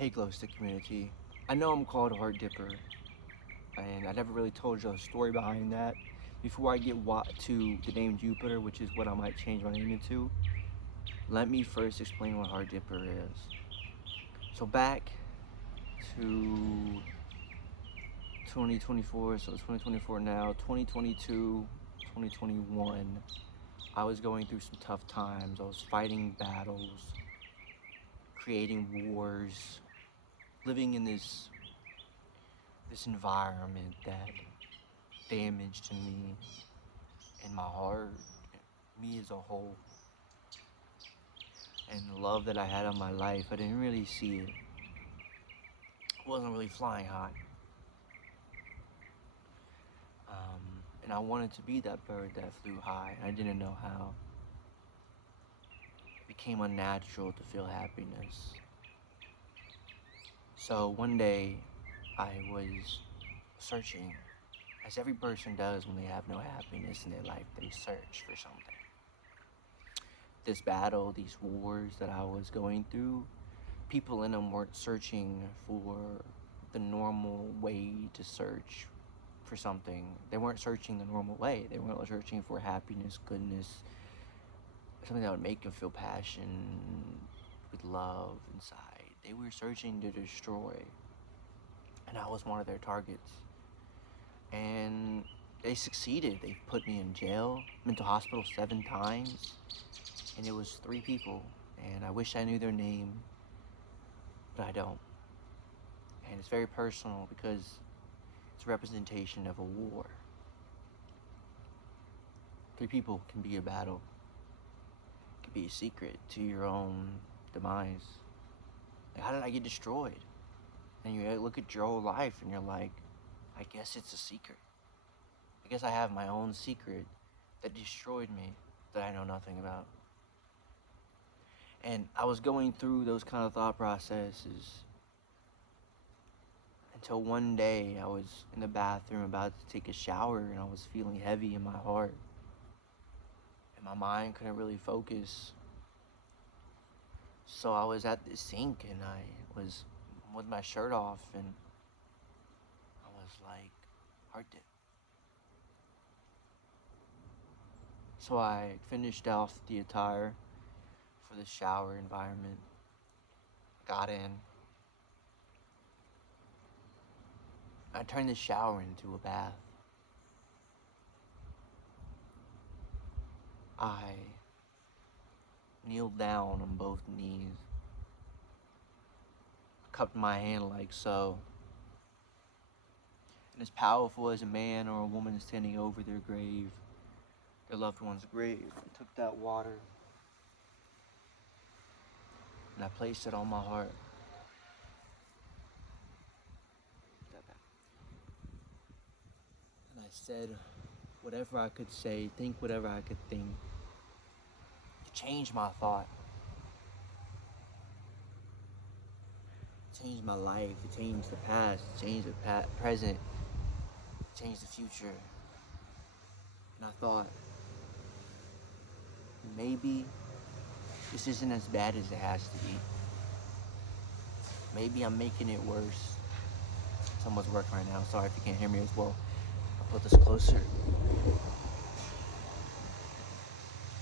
Hey Glow Stick community. I know I'm called Heart Dipper, and I never really told you a story behind that. Before I get to the name Jupiter, which is what I might change my name into, let me first explain what Heart Dipper is. So back to 2024, so it's 2024 now, 2022, 2021, I was going through some tough times. I was fighting battles, creating wars, living in this environment that damaged me and my heart, me as a whole. And the love that I had on my life, I didn't really see it. It wasn't really flying high. And I wanted to be that bird that flew high. I didn't know how. It became unnatural to feel happiness. So one day, I was searching, as every person does when they have no happiness in their life, they search for something. This battle, these wars that I was going through, people in them weren't searching for the normal way to search for something. They weren't searching the normal way. They weren't searching for happiness, goodness, something that would make them feel passion with love inside. They were searching to destroy, and I was one of their targets. And they succeeded. They put me in jail, mental hospital 7 times, and it was 3 people, and I wish I knew their name, but I don't. And it's very personal because it's a representation of a war. 3 people can be a battle. It can be a secret to your own demise. Like, how did I get destroyed? And you look at your whole life and you're like, I guess it's a secret. I guess I have my own secret that destroyed me that I know nothing about. And I was going through those kind of thought processes until one day I was in the bathroom about to take a shower and I was feeling heavy in my heart. And my mind couldn't really focus. So I was at the sink and I was with my shirt off and I was like, heart dip. So I finished off the attire for the shower environment, got in. I turned the shower into a bath. I kneeled down on both knees, cupped my hand like so. And as powerful as a man or a woman standing over their grave, their loved one's grave, I took that water and I placed it on my heart. And I said whatever I could say, think whatever I could think, to change my thought, to change my life, to change the past, to change the present, to change the future. And I thought, maybe this isn't as bad as it has to be. Maybe I'm making it worse. Someone's working right now. Sorry if you can't hear me as well. I'll put this closer.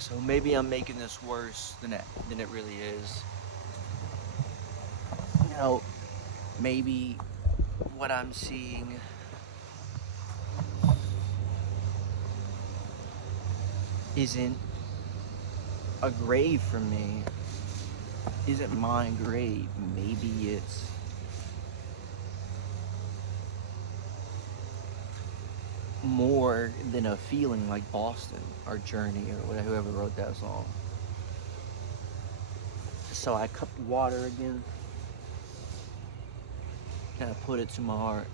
So maybe I'm making this worse than it really is. You know, maybe what I'm seeing isn't a grave for me. Isn't my grave. Maybe it's more than a feeling like Boston or Journey or whatever, whoever wrote that song. So I cupped water again and I put it to my heart.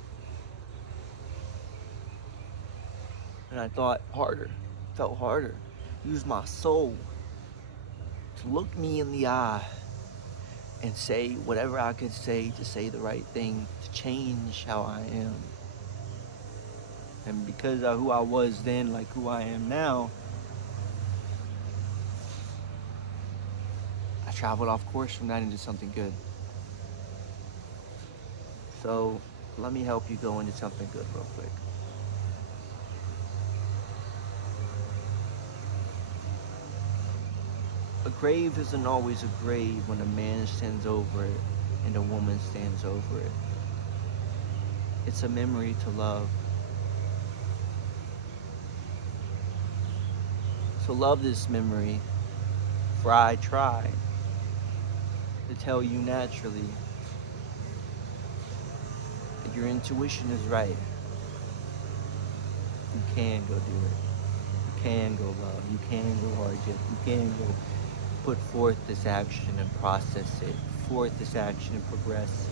And I thought harder, felt harder. Use my soul to look me in the eye and say whatever I could say to say the right thing, to change how I am. And because of who I was then, like who I am now, I traveled off course from that into something good. So let me help you go into something good real quick. A grave isn't always a grave when a man stands over it and a woman stands over it. It's a memory to love. So love this memory, for I try to tell you naturally that your intuition is right. You can go do it. You can go love. You can go hardship. You can go put forth this action and process it. Forth this action and progress.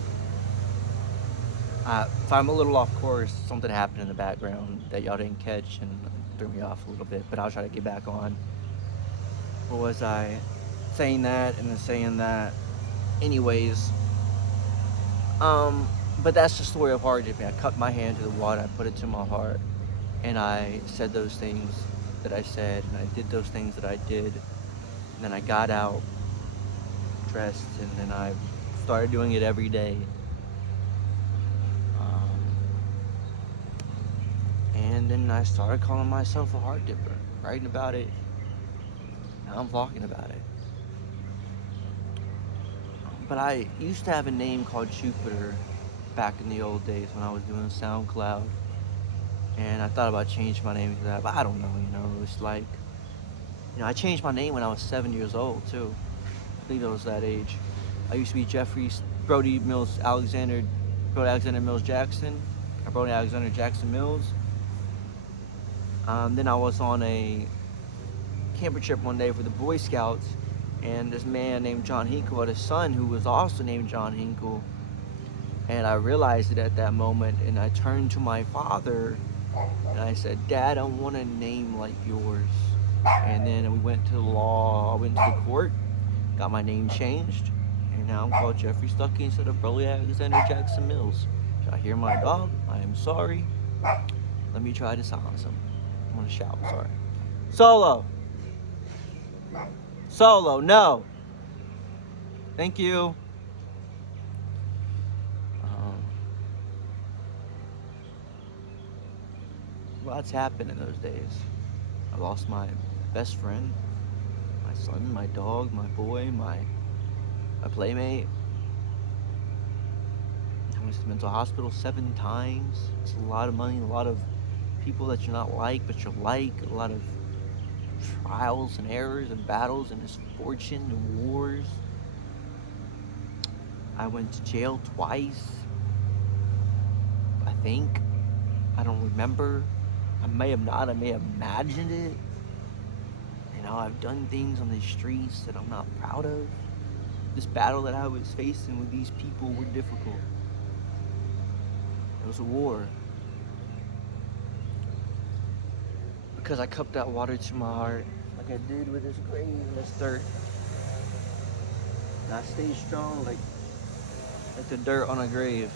If I'm a little off course, something happened in the background that y'all didn't catch and threw me off a little bit, but I'll try to get back on. What was I saying that and then saying that? Anyways, but that's the story of hardship. I cut my hand to the water, I put it to my heart, and I said those things that I said, and I did those things that I did, and then I got out, dressed, and then I started doing it every day. And then I started calling myself a heart dipper, writing about it. Now I'm vlogging about it. But I used to have a name called Jupiter back in the old days when I was doing SoundCloud. And I thought about changing my name to that, but I don't know, it's like, I changed my name when I was 7 years old too. I think I was that age. I used to be Jeffrey Brody Mills Alexander Mills Jackson, or Brody Alexander Jackson Mills. Then I was on a camper trip one day for the Boy Scouts, and this man named John Hinkle had a son who was also named John Hinkle. And I realized it at that moment, and I turned to my father and I said, Dad, I want a name like yours. And then we went to I went to the court, got my name changed, and now I'm called Jeffrey Stuckey instead of Brody Alexander Jackson Mills. Did I hear my dog? I am sorry. Let me try to silence him. I'm gonna shout, sorry. Solo, no. Thank you. Lots happened in those days. I lost my best friend, my son, my dog, my boy, my playmate. I went to the mental hospital 7 times. It's a lot of money, a lot of people that you're not like, but you're like, a lot of trials and errors and battles and misfortune and wars. I went to jail twice, I think. I don't remember. I may have not, I may have imagined it. I've done things on the streets that I'm not proud of. This battle that I was facing with these people were difficult. It was a war. Because I cupped that water to my heart, like I did with this grave and this dirt. And I stayed strong like the dirt on a grave.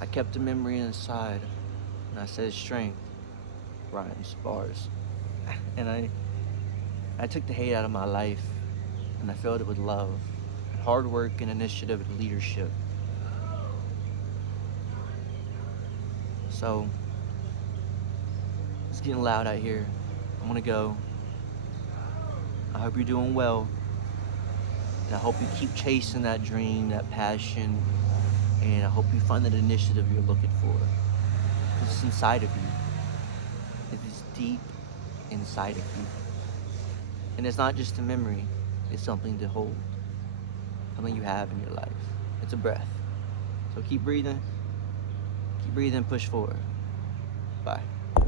I kept the memory inside, and I said strength, rhymes, bars. And I took the hate out of my life, and I filled it with love, and hard work, and initiative, and leadership. So, it's getting loud out here. I'm gonna go. I hope you're doing well, and I hope you keep chasing that dream, that passion, and I hope you find that initiative you're looking for. Because it's inside of you. It is deep inside of you. And it's not just a memory, it's something to hold. Something you have in your life. It's a breath. So keep breathing, push forward. Bye.